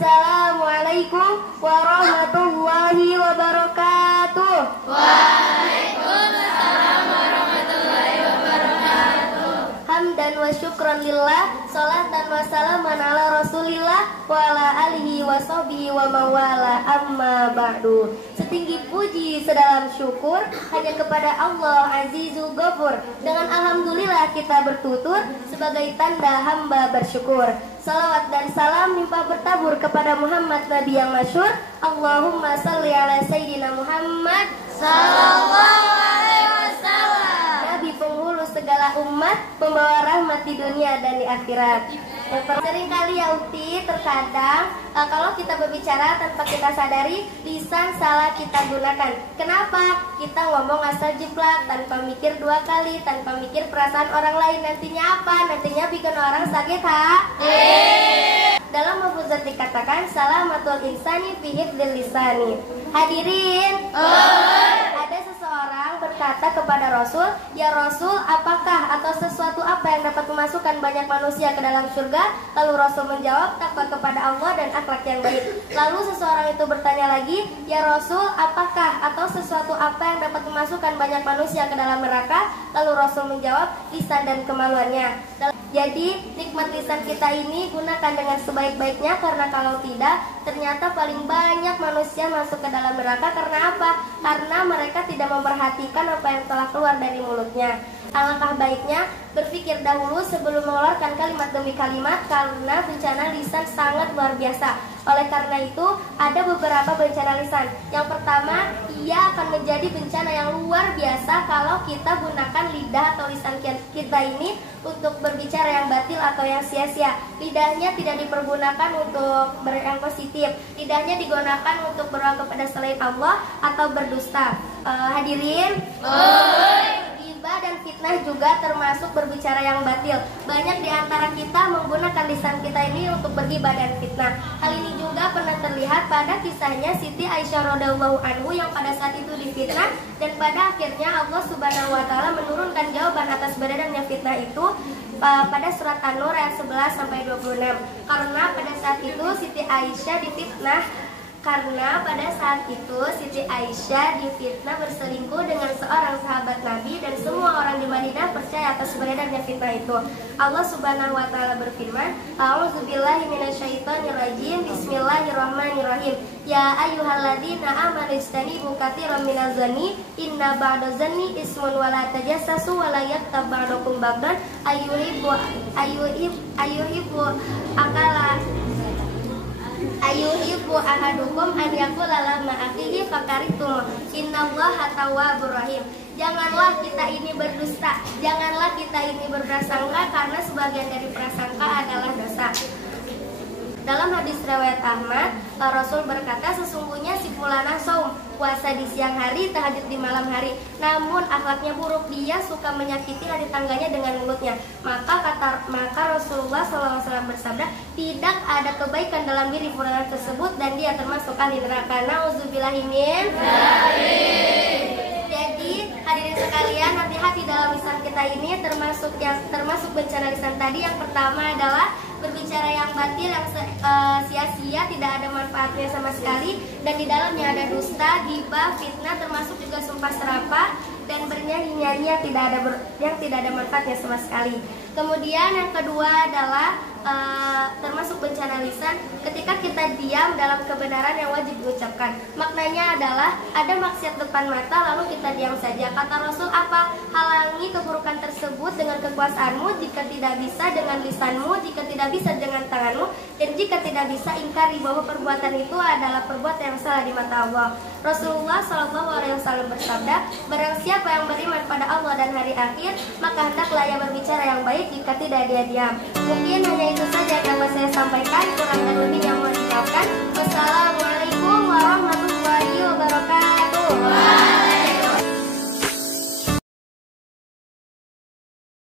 Assalamualaikum warahmatullahi wabarakatuh. Waalaikumsalam warahmatullahi wabarakatuh. Hamdan wa syukran lillah, salatan wa salaman ala rasulillah wa ala alihi wa sahbihi wa mawala, amma ba'du. Setinggi puji sedalam syukur hanya kepada Allah Azizul Ghafur. Dengan alhamdulillah kita bertutur sebagai tanda hamba bersyukur. Salawat dan salam limpah bertabur kepada Muhammad Nabi yang masyhur. Allahumma salli ala Sayyidina Muhammad Sallallahu alaihi wasallam. Nabi penghulu segala umat, pembawa rahmat di dunia dan di akhirat. Seringkali ya Ukti, terkadang kalau kita berbicara tanpa kita sadari, lisan salah kita gunakan. Kenapa? Kita ngomong asal jiplak, tanpa mikir dua kali, tanpa mikir perasaan orang lain. Nantinya apa? Nantinya bikin orang sakit Dalam mufuzat dikatakan salamatul insani fi hifdzil lisani. Hadirin, ada seseorang berkata kepada Rasul, "Ya Rasul, apakah atau sesuatu apa yang dapat memasukkan banyak manusia ke dalam surga?" Lalu Rasul menjawab, "Takwa kepada Allah dan akhlak yang baik." Lalu seseorang itu bertanya lagi, "Ya Rasul, apakah atau sesuatu apa yang dapat memasukkan banyak manusia ke dalam neraka?" Lalu Rasul menjawab, "Lisan dan kemaluannya." Jadi nikmat lisan kita ini gunakan dengan sebaik-baiknya, karena kalau tidak, ternyata paling banyak manusia masuk ke dalam neraka. Karena apa? Karena mereka tidak memperhatikan apa yang telah keluar dari mulutnya. Alangkah baiknya berpikir dahulu sebelum mengeluarkan kalimat demi kalimat, karena bencana lisan sangat luar biasa. Oleh karena itu, ada beberapa bencana lisan. Yang pertama, ia akan menjadi bencana yang luar biasa kalau kita gunakan lidah atau lisan kita ini untuk berbicara yang batil atau yang sia-sia. Lidahnya tidak dipergunakan untuk yang positif. Lidahnya digunakan untuk berdoa kepada selain Allah atau berdusta. Hadirin, ghibah dan fitnah juga termasuk berbicara yang batil. Banyak di antara kita menggunakan lisan kita ini untuk berghibah dan fitnah. Hal ini juga pernah terlihat pada kisahnya Siti Aisyah radhiyallahu anhu yang pada saat itu difitnah, dan pada akhirnya Allah Subhanahu wa taala menurunkan jawaban atas beredarnya fitnah itu pada surat An-Nur ayat 11 sampai 26. Karena pada saat itu Siti Aisyah difitnah berselingkuh dengan seorang sahabat Nabi, dan semua orang di Madinah percaya atas beredarnya fitnah itu. Allah Subhanahu wa taala berfirman, "A'udzubillahi minasyaitonirrajim. Bismillahirrahmanirrahim. Ya ayyuhalladzina amanu ijtanibu katsiran minadh-dhanni inna ba'dadh-dhanni ismun wa la tajassasu wa la yaghtab ba'dukum ba'dan ayuhibbu ahadukum an yaqula lama akhihi fakaritum innallaha tawwabur rahim." Janganlah kita ini berdusta, janganlah kita ini berprasangka, karena sebagian dari prasangka adalah dosa. Dalam hadis riwayat Ahmad, Rasul berkata, "Sesungguhnya si fulanah saum, puasa di siang hari, tahajud di malam hari, namun akhlaknya buruk, dia suka menyakiti hati tangganya dengan mulutnya." Maka Rasulullah SAW bersabda, "Tidak ada kebaikan dalam diri fulanah tersebut, dan dia termasuk ahli neraka." Nauzubillahi min dzalik. Jadi hadirin sekalian, hati-hati dalam lisan kita ini, termasuk bencana lisan tadi. Yang pertama adalah berbicara yang batil, yang sia-sia, tidak ada manfaatnya sama sekali, dan di dalamnya ada dusta, ghibah, fitnah, termasuk juga sumpah serapah, dan bernyanyi-nyanyi yang tidak ada manfaatnya sama sekali. Kemudian yang kedua adalah termasuk bencana lisan ketika kita diam dalam kebenaran yang wajib diucapkan. Maknanya adalah ada maksiat depan mata lalu kita diam saja. Kata Rasul apa? "Halangi keburukan tersebut dengan kekuasaanmu, jika tidak bisa dengan lisanmu, jika tidak bisa dengan tanganmu, dan jika tidak bisa ingkari bahwa perbuatan itu adalah perbuatan yang salah di mata Allah." Rasulullah SAW bersabda, "Barang siapa yang beriman pada Allah dan hari akhir, maka hendaklah ia berbicara yang baik, jika tidak dia diam." Mungkin hanya itu saja yang dapat saya sampaikan. Kurang dan lebihnya mohon dimaafkan. Wassalamualaikum warahmatullahi wabarakatuh.